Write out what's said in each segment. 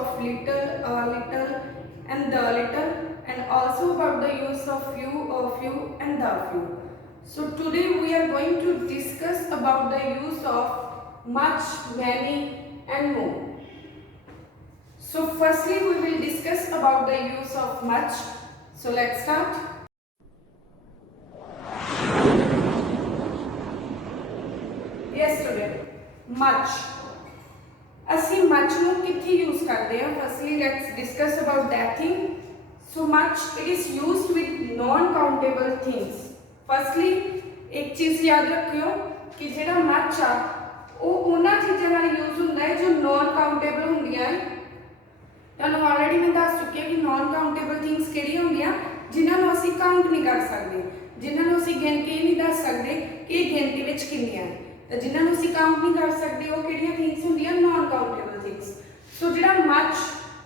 of little and the little, and also about the use of few and the few. So today we are going to discuss about the use of much, many and more. So firstly we will discuss about the use of much. So let's start. Yes student, much. ਅਸੀਂ much ਨੂੰ ਕਿੱਥੇ use ਕਰਦੇ ਹਾਂ? Firstly let's discuss about that thing. So much it is used with non-countable things. Firstly एक चीज़ याद रखियो कि जेड़ा much आ वो उन्हां चीज़ां नाल यूज हुंदा है जो नॉन काउंटेबल हुंदियां है। तुहानूं ऑलरेडी मैं दस चुकी कि नॉन काउंटेबल थिंग्स किहड़ियां हुंदियां जिन्हां नूं असीं काउंट नहीं कर सकते, जिन्हां नूं असीं गिन के नहीं दस सकते कि ये गिनती विच किन्नियां हैं। तो जिन्हां नूं असीं काउंट नहीं कर सकते वो किहड़ियां थिंग्स हुंदियां नॉन काउंटेबल थिंग्स। सो जिहड़ा मच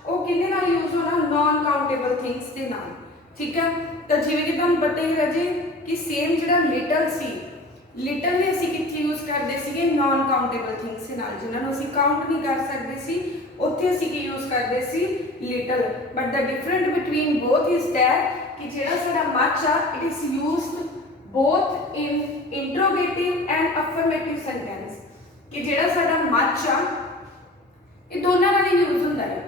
वो किहदे नाल यूज होना? नॉन काउंटेबल थिंग्स दे नाल। ठीक है, तो जिवें कि तुहानूं पता ही रजे कि सेम जिहड़ा लिटल सी, लिटल भी असीं कित्थे यूज करदे सीगे? नॉन काउंटेबल थिंग्स दे नाल, जिन्हां नूं असीं काउंट नहीं कर सकदे सी उत्थे असीं की यूज करदे सी? Little. But the different between both is that कि जिहड़ा साडा मच आ it is used both in interrogative and affirmative sentence. कि जिहड़ा साडा मच आ ये दोनों नाल यूज हुंदा है,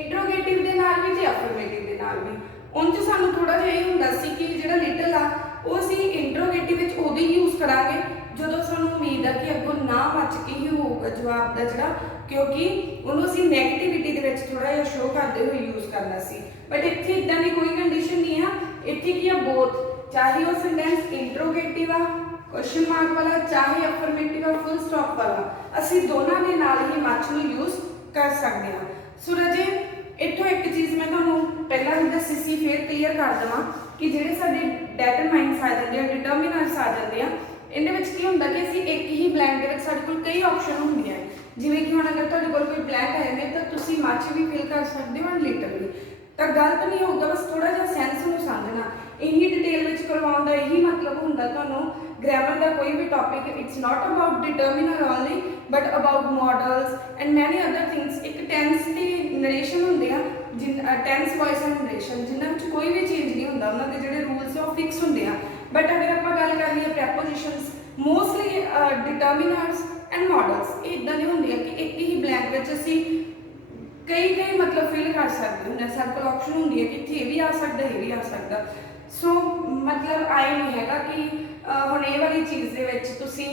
इंट्रोगेटिव दे नाल भी ते अफर्मेटिव दे नाल भी। उन च सानूं थोड़ा जिहा ये हुंदा सी कि जिहड़ा लिटल आ वो असीं इंट्रोगेटिव विच उदों ही यूज करांगे जदों सानूं उम्मीद है कि अग्गों ना मच के ही होगा जवाब दा जिहड़ा, क्योंकि उहनूं असीं नैगेटिविटी दे विच थोड़ा जिहा शो करदे होए यूज करना सी। बट इत्थे इदां दी कोई कंडीशन नहीं है, इत्थे की आ बोथ, चाहे वो सेंटेंस इंट्रोगेटिव आ क्वेश्चन मार्क वाला, चाहे अफर्मेटिव आ फुल स्टॉप वाला, असीं दोनों दे नाल ही मच नूं यूज कर सकते हैं। सो राजे इत्थों एक चीज़ मैं तुहानूं पहलां भी दस्सी सी, फिर क्लीयर कर देवां कि जिहड़े साडे डिटरमाइंस आ जांदे आ, डिटरमिनर्स आ जांदे आ, इहदे विच की हुंदा कि असीं एक ही ब्लैंक दे विच साडे कोल कई ऑप्शन हुंदियां हैं। जिवें कि हुण अगर तुहाडे कोल कोई ब्लैंक आ जांदे तां तुसीं मच भी फिल कर सकदे हो एंड लिटल भी, तां गलत नहीं होगा, बस थोड़ा जिहा सेंस नूं समझना। इन्नी डिटेल विच करवाउण दा यही मतलब हुंदा तुहानूं ग्रामर का कोई भी topic. It's not about determiner only but about models and many other things. एक टेंस की नरेशन होंदे आ, टेंस वॉइस एंड नरेशन, जिन्हां विच कोई भी चेंज नहीं होंदा, उन्हां दे जिहड़े रूल्स आ फिक्स होंदे आ। बट अगर आपां गल कर लईए प्रैपोजिशंस, मोस्टली डिटरमिनर्स एंड मॉडल्स ये इदां दे हुंदे आ कि एक ही ब्लैंक विच असीं कई मतलब फिल कर सकते हैं। साडे कोल ऑप्शन होंदी है कि इत्थे ये भी आ सकदा, ये भी आ सकदा। सो मतलब आए नहीं हैगा कि हुण ये वाली चीज़ दे विच तुसीं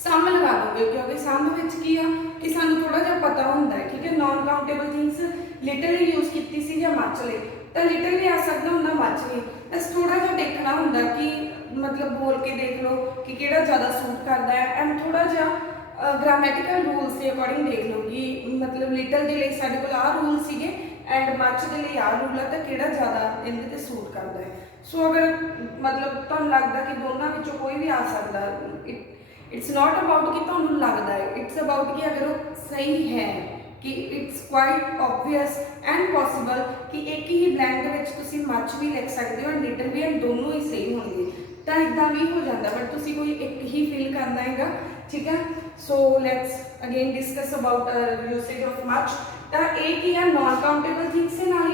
सम लगा दोगे, क्योंकि सम विच की आ कि सानूं थोड़ा जिहा पता हुंदा है। ठीक है, नॉन काउंटेबल थिंग्स लिटल ही यूज कीती सी जां मच लई, तां लिटल भी आ सकदा हुंदा, मच भी। बस थोड़ा जिहा देखना हुंदा कि मतलब बोल के देख लो कि किहड़ा ज़्यादा सूट करदा है, एंड थोड़ा जिहा ग्रामैटिकल रूल्स के अकॉर्डिंग देख लो कि मतलब लिटल के लिए साडे कोल आ रूल सीगे एंड मच के लिए आ रूल है, तो किहड़ा ज़्यादा इहदे ते सूट करदा है। सो अगर मतलब तुहानूं लगदा कि दोनों विचों कोई भी आ सकदा, इट्स नॉट अबाउट कि तुहानूं लगदा है, इट्स अबाउट कि अगर वो सही है कि it's quite obvious and possible कि एक ही ब्लैंक दे विच तुसीं मच भी लिख सकदे हो एंड लिटल भी, एंड दोनों ही सही होणगे, तां इदां भी हो जांदा। बट तुसीं कोई एक ही फिल करना हैगा। ठीक है, so let's again discuss about usage of much. तां एक ही है नॉन काउंटेबल थिंग्स दे नाल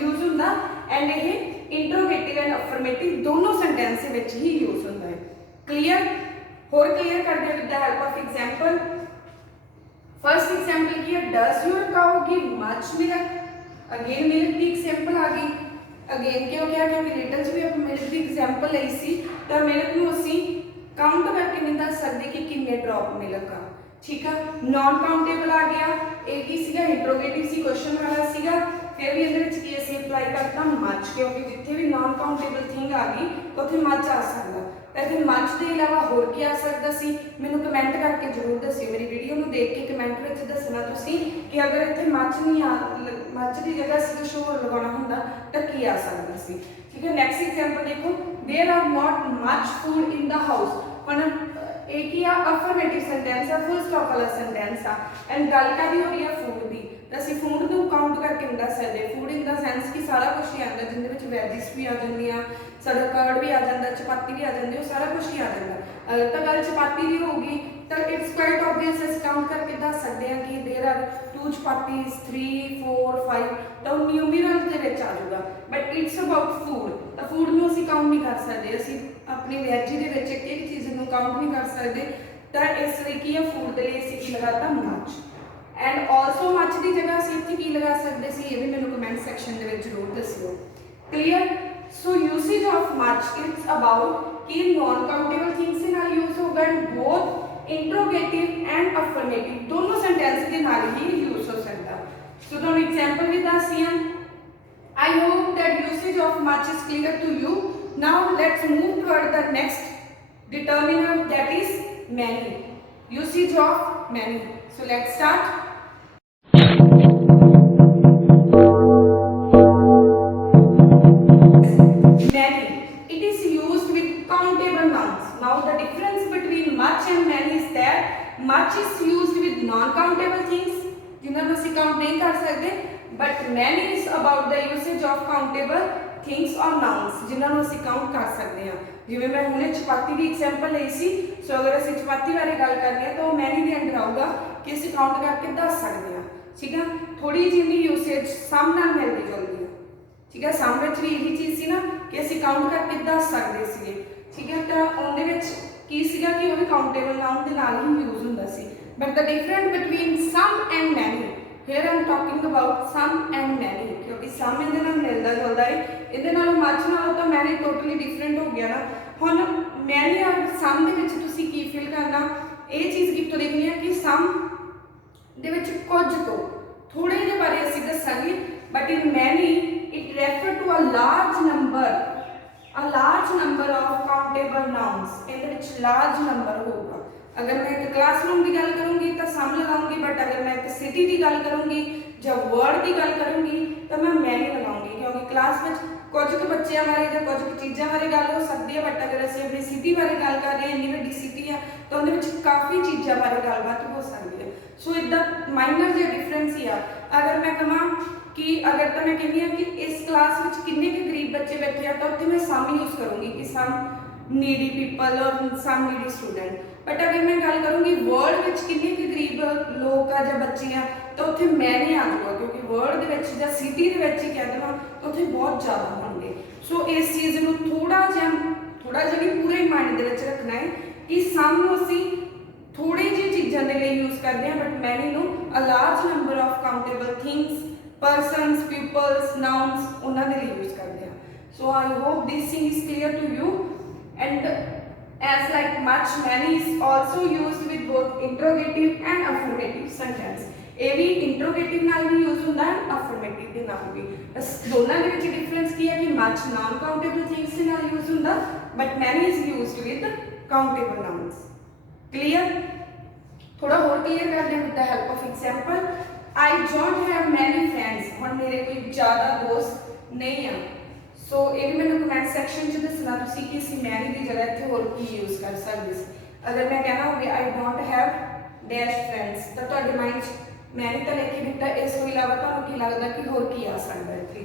यूज हुंदा एंड ये इंट्रोगेटिव एंड अफर्मेटिव दोनों सेंटेंस दे विच ही यूज हुंदा है। क्लीयर? होर क्लीयर करदे with the help of example. First example की है, does your cow give much milk? Again milk की एग्जांपल आ गई। अगेन क्यों क्या, क्योंकि लिटल च भी आप मिल्क की एग्जांपल लई सी, तां मिल्क नूं असीं काउंट करके नहीं दस सकते कि कितने ड्रॉप मिल्क आ। ठीक है, नॉन काउंटेबल आ गया, एक ही सीगा इंट्रोगेटिव सी, क्वेश्चन वाला सीगा, फिर भी इहदे विच की असीं अप्लाई करता मच, क्योंकि जिथे भी नॉन काउंटेबल थिंग आ गई उत्थे मच आ सकदा। इत्थे मच के अलावा होर की आ सकदा सी? मैनूं कमेंट करके जरूर दस्सिओ, मेरी वीडियो नूं देख के कमेंट विच दसना तुसीं कि अगर इत्थे मच नहीं आ, मच की जगह असीं कुछ होर लगाउणा हुंदा तां की आ सकदा सी। ठीक है, नैक्सट एग्जांपल देखो, there are not much food in the house. हुण एक ही आ अफर्मेटिव सेंटेंस आ, फुल स्टॉप वाला सेंटेंस आ, एंड गल काहदी हो रही है? फूड दी। तो असीं फूड नूं काउंट करके नहीं दस सकदे। फूड इन द सेंस कि सारा कुछ ही आंदा, जिंदे विच वैजिस भी आ जांदियां, साडा कर्ड भी आ जांदा, चपाती भी आ जांदी, वो सारा कुछ ही आ जांदा। तो गल चपाती दी होगी ਤਾਂ ਇਟਸ ਕੁਆਇਟ ਆਬਵੀਅਸ ਅਸੀਂ ਕਾਊਂਟ ਕਰਕੇ ਦੱਸ ਸਕਦੇ ਹਾਂ ਕਿ देयर आर 2 ਚਪਾਤੀਜ਼ 3 4 5 ਤਾਂ ਉਹ ਨਿਊਮਰਲ ਦੇ ਵਿੱਚ ਆ ਜਾਊਗਾ। ਬਟ ਇਟਸ ਅਬਾਊਟ ਫੂਡ, ਤਾਂ ਫੂਡ ਨੂੰ ਅਸੀਂ ਕਾਊਂਟ ਨਹੀਂ ਕਰ ਸਕਦੇ, ਅਸੀਂ ਆਪਣੀ ਵੈਜੀ ਦੇ ਵਿੱਚ ਇੱਕ ਇੱਕ ਚੀਜ਼ ਨੂੰ ਕਾਊਂਟ ਨਹੀਂ ਕਰ ਸਕਦੇ। ਤਾਂ ਇਸ ਲਈ ਕੀ ਹੈ, ਫੂਡ ਦੇ ਲਈ ਅਸੀਂ ਕੀ ਲਗਾਤਾ, ਮੱਚ। ਐਂਡ ਆਲਸੋ ਮੱਚ ਦੀ ਜਗ੍ਹਾ ਅਸੀਂ ਇੱਥੇ ਕੀ ਲਗਾ ਸਕਦੇ ਸੀ, ਇਹ ਵੀ ਮੈਨੂੰ ਕਮੈਂਟ ਸੈਕਸ਼ਨ ਦੇ ਵਿੱਚ ਜ਼ਰੂਰ ਦੱਸਿਓ। Clear? So usage of much it's about कि नॉन काउंटेबल थिंग्स ਦੇ ਨਾਲ ਯੂਜ਼ ਹੋਗਾ and both interrogative and affirmative ਦੋਨੋਂ ਸੈਂਟੈਂਸ ਦੇ ਨਾਲ ਹੀ ਯੂਜ਼ ਹੋ ਸਕਦਾ। ਸੋ ਤੁਹਾਨੂੰ ਐਗਜ਼ਾਮਪਲ ਵੀ ਦੱਸੀ ਹਾਂ। I hope that usage of much is clear to you. Now let's move toward the next determiner, that is many. Usage of many. So let's start. Many. It is used with countable nouns. Now the difference between much and many is that much is used with non-countable things जिन्हें हम count नहीं कर सकते, but many is about the usage of countable things or nouns जिन्हें हम count कर सकते हैं। जिवें मैं हुणे चपाती की एग्जांपल ली सी, सो अगर असं चपाती बारे गल करनी है तो मैनी के अंडर आऊगा कि असं काउंट करके दस सकते हैं। ठीक है, थोड़ी जी यूसेज सम नाल मिलती जुलती है। ठीक है, सम में भी यही चीज़ सी ना कि असं काउंट करके दस सकते थे। ठीक है, तो उहदे विच की सीगा कि वो भी काउंटेबल नाउन के नाल ही यूज हुंदा सी। But the difference between some and many, here I am talking about some and many, क्योंकि सम इहदे नाल मिलदा जुलदा है, इहदे नाल मच नाल तो मैनी टोटली डिफरेंट हो गया ना। हुण मैनी और सम दे विच तुसीं की फील करना, ये चीज़ कितों देखनी है कि सम दे विच कुछ तो थोड़े जे बारे असीं दस्सांगे, but in many it refer to a large number of countable nouns. इहदे विच लार्ज नंबर होगा। अगर मैं एक क्लासरूम की गल करूँगी तो सम लगाऊंगी, बट अगर मैं एक सिटी की गल करूँगी या वर्ड की गल करूँगी तो मैं मैनी लगाऊंगी, क्योंकि क्लास में कुछ कुछ बच्चों बारे या कुछ चीज़ों बारे गल हो सकती है। बट अगर असं अपनी सिटी बारे गल कर रहे हैं, इन्नी वड्डी सिटी है, तो उन्हें काफ़ी चीज़ों बारे गलबात हो सकती है। सो इदा माइनर जो डिफरेंस ही आ। अगर मैं कहा कि अगर तो मैं कहनी हाँ कि इस क्लास में किन्ने के गरीब बच्चे बैठे हैं, तो उत्थे मैं सम यूज़ करूँगी कि सम नीडी पीपल और सम नीडी स्टूडेंट। बट अगर मैं गल करूँगी वर्ल्ड में किन्ने के गरीब लोग आ या बच्चे हैं, तो उत्थे मैनी आ जाऊगा, क्योंकि वर्ल्ड के या सिटी के ही कह देना तो उत्थे बहुत ज़्यादा होंगे। सो इस चीज़ को थोड़ा जिहा भी पूरे माइंड के रखना है कि सम असी थोड़ी जी चीज़ों के लिए यूज़ करते हैं, बट मैनी नूं अ large number of countable things, persons, pupils, nouns उन्होंने लिए यूज करते हैं। So I hope this thing is clear to you. And as like much, many is also used with both interrogative and affirmative sentence. ये भी interrogative नाल भी use होता है, affirmative के नाल भी। बस दोनों के बीच डिफरेंस की है कि much non countable things के नाल यूज होता, but many is used with countable nouns. Clear? थोड़ा और clear कर लें with the help of example. I don't have many friends. हुण मेरे कोई ज़्यादा दोस्त नहीं हैं। सो ये भी मैंने कमेंट सेक्शन च दसना तुसीं कि असीं मैनी की जगह इत्थे होर की यूज़ कर सकदे सी। अगर मैं कहना होवे I don't have dash friends, तो तुहाडे माइंड च मैनी तो लिख दिता, इस तो इलावा तुहानूं की लगदा कि होर की आ सकदा इत्थे।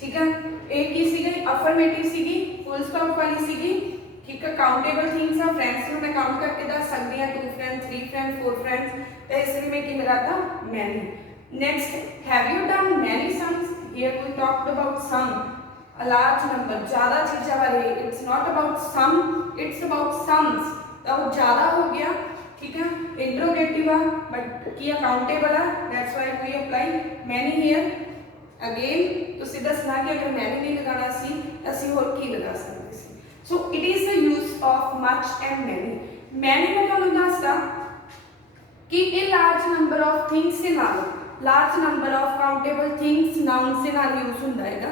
ठीक है, ये की सीगी, अफर्मेटिव सीगी, फुल स्टॉप वाली सीगी। ठीक है, काउंटेबल थिंग्स आ, फ्रेंड्स में मैं काउंट करके दस सकती हाँ, 2 फ्रेंड्स 3 फ्रेंड्स 4 फ्रेंड्स, तो इसलिए मैं की लगा था many. Next, have you done many sums? Here we talked about sum, a large number, ज़्यादा चीज़ों बारे। It's not about sum, it's about sums। तो वो ज़्यादा हो गया। ठीक है, interrogative आ, but की countable uh, that's why we apply many here। Again, तो सीधा सुना कि अगर many नहीं लगाना सी, असी और की लगा सकते सी। So it is the use of much and many। Many में तो लगा सा कि a large number of things से ना large number of countable things noun से नाल यूज होंदा है।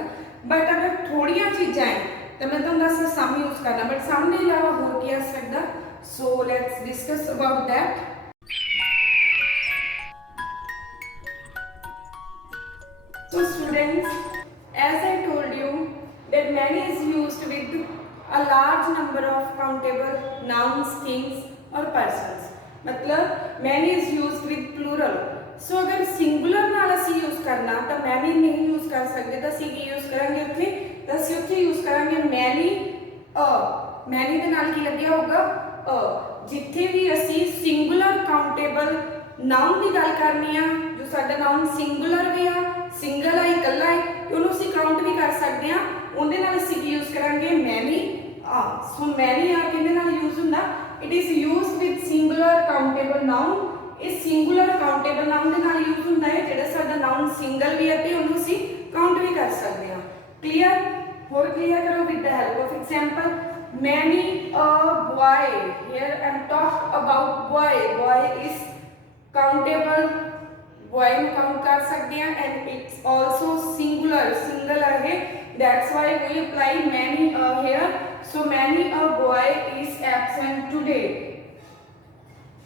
बट अगर थोड़िया चीज़ां हैं तो मैं तुहानूं दस्सां सम यूज करना, बट सम के अलावा होर की आ सकदा। So let's discuss about that. So students, as I told you that many is used with a large number of countable nouns, things और पर्सन्स। मतलब many is used with plural. So अगर singular नाल असी use करना तो many नहीं use कर सकते, तो असी की यूज करांगे उत्थे, तो असी उत्थे यूज करांगे मैनी अ। मैनी दे नाल की लग्या होगा अ। जिथे भी असी सिंगुलर काउंटेबल नाउन की गल करनी आ, जो साडा नाउन सिंगुलर भी आ, सिंगल है, इकल्ला है, उन्होंने असी काउंट भी कर सकते हैं, उहदे नाल असी की यूज करांगे मैनी आ। सो मैनी आ किहदे नाल यूज हुंदा, it is use with singular countable noun. इस सिंगुलर काउंटेबल नाउन के नाल यूज हुंदा है जिहड़ा साडा नाउन सिंगल भी है ते उहनूं असी काउंट भी कर सकते हैं। क्लीयर? होर क्लीयर करो with the help of example. Many a boy, here I am talk about boy, boy is countable, boy नूं काउंट कर सकते हैं and it's also singular, single है, that's why we apply many a here. So many a boy is absent today.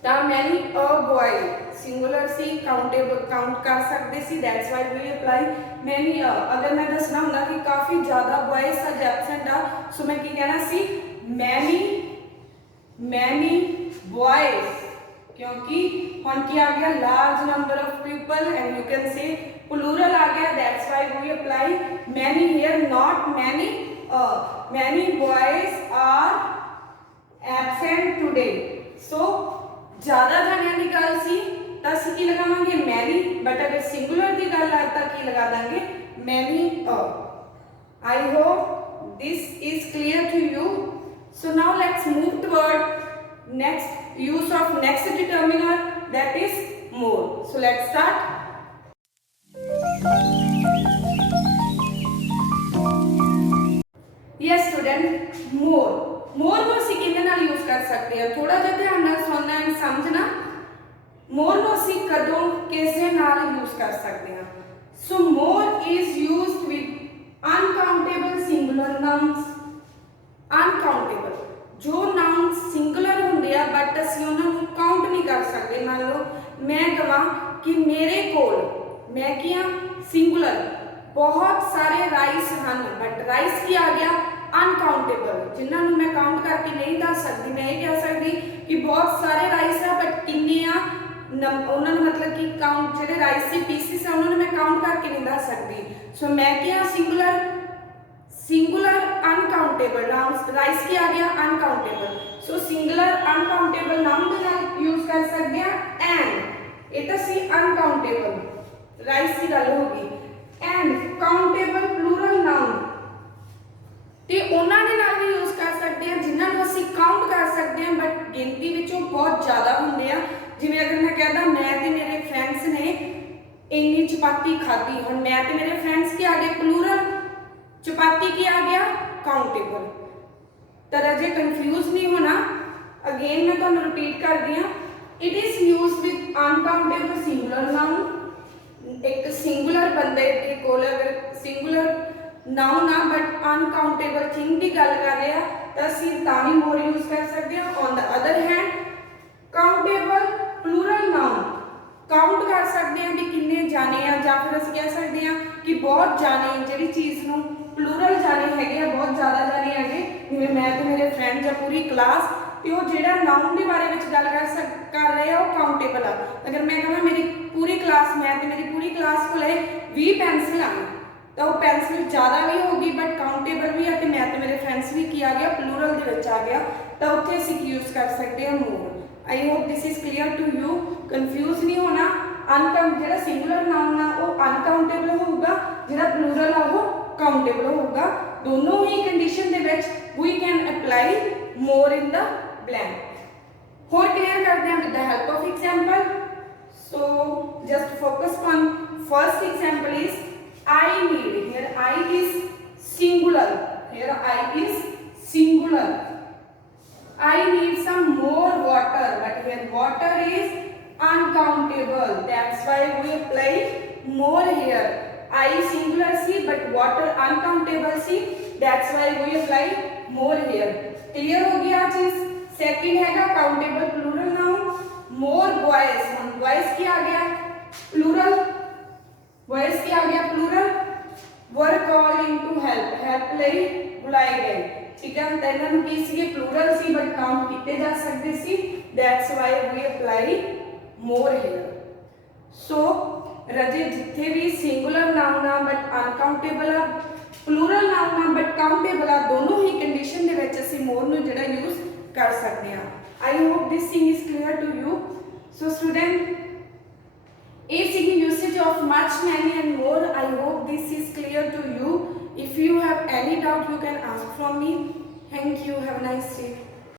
ता many a boy singular सी, countable count कर सकते सी, that's why we apply many a. अगर मैं दसना हुंदा कि काफ़ी ज़्यादा बॉयज अज एब्सेंट आ, सो मैं की कहना सी मैनी बॉयज, क्योंकि हुण की आ गया large number of people and you can say plural आ गया, that's why we apply many here, not many a. Many boys are absent today. So ज़्यादा जणियां की गल सी तां असीं की लगावांगे मैनी, बट अगर सिंगुलर की गल है तां की लगा देंगे many a. I hope this is clear to you. So now let's move toward next use of next determiner, that is more. So let's start. Yes student, more नूं असीं किहदे नाल यूज कर सकते हैं, थोड़ा जिहा ध्यान नाल सुनना एंड समझना। मोर नूं असीं कदों किसे नाल यूज कर सकते हैं। So more is used with uncountable singular nouns. Uncountable जो नाउन सिंगुलर होंदे आ बट असीं उन्हां नूं काउंट नहीं कर सकते। मान लो मैं कहां कि मेरे कोल, मैं की हां सिंगुलर, बहुत सारे राइस हैं, बट राइस की आ गया अनकाउंटेबल, जिन्होंने मैं काउंट करके नहीं दस सकती। मैं ये कह सकती कि बहुत सारे राइस है बट किन्ने आ उन्होंने, मतलब कि काउंट जो राइस के पीसिस है उन्होंने मैं काउंट करके नहीं दस सकती। सो मैं क्या सिंगुलर, सिंगुलर अनकाउंटेबल, राइस की आ गया अनकाउंटेबल। सो सिंगुलर अनकाउंटेबल नाउन के नाल यूज कर सकते हैं एंड, ये तो सी अनकाउंटेबल राइस की गल होगी, एंड काउंटेबल प्लूरल नाउन ते उन्हां दे नाल भी यूज कर सकते हैं जिन्हां नूं असीं काउंट कर सकते हैं बट गिनती विचों बहुत ज़्यादा होंदे आ। जिवें अगर मैं कहदा मैं ते मेरे फ्रेंड्स ने इन्नी चपाती खाधी, हुण मैं ते मेरे फ्रेंड्स के आ गए प्लूरल, चपाती की आ गया काउंटेबल। तो अजे कंफ्यूज नहीं होना, अगेन मैं तुहानूं रिपीट करदी हां, it is use with uncountable singular noun. एक सिंगुलर बंदे के कोल अगर सिंगुलर नाउन आ बट अनकाउंटेबल थिंग की गल कर रहे हैं तो असीं तां भी मोर यूज कर सकते हैं। On the other hand countable plural noun, count कर सकते हैं कि किन्ने जाने आ, या फिर असीं कह सकते हैं कि बहुत जाने, जिहड़ी चीज़ नूं प्लूरल जाने हैगे, बहुत ज़्यादा जाने हैगे, जिवें मैं ते मेरे फ्रेंड या पूरी क्लास, तो वो जिहड़ा नाउन के बारे में गल कर रहे हैं वो काउंटेबल आ। अगर मैं कहां मेरी पूरी क्लास, मैं ते मेरी पूरी क्लास को 20 पेंसिल आ, तो वो पेंसिल ज़्यादा भी होगी बट काउंटेबल भी है, तो मैं तो मेरे फ्रेंड्स भी की आ गया प्लूरल दे विच आ गया, तो उत्थे असीं यूज कर सकते हैं more. I hope this is clear to you, confuse नहीं होना। अनकाउंट जिहड़ा सिंगुलर नाउन आ वो अनकाउंटेबल होगा, जिहड़ा प्लूरल आ वो काउंटेबल होगा। दोनों ही कंडीशन दे विच we can apply more in the blank. होर क्लियर करते हैं with the help of example. So just focus on first example is I need, here I is singular, here I is singular. I need some more water, but here water is uncountable, that's why we apply more here. I singular C but water uncountable C, that's why we apply more here. Clear हो गया चीज। Second हैगा countable plural noun, more boys, हम boys की आ गया plural, boys की आ गया plural, were calling to help, help लई बुलाए गए, ठीक है। तो इन्होंने की सी प्लूरल सी बट काउंट किए जा सकते सी, that's why we apply more here. So रजे जिथे भी सिंगुलर नाउन आ बट अनकाउंटेबल आ, प्लूरल नाउन आ बट काउंटेबल आ, दोनों ही कंडीशन दे विच असीं मोर नूं जिहड़ा यूज कर सकते हैं। I hope this thing is clear to you. So student, A C usage of much, many and more. I hope this is clear to you. If you have any doubt, you can ask from me. Thank you. Have a nice day.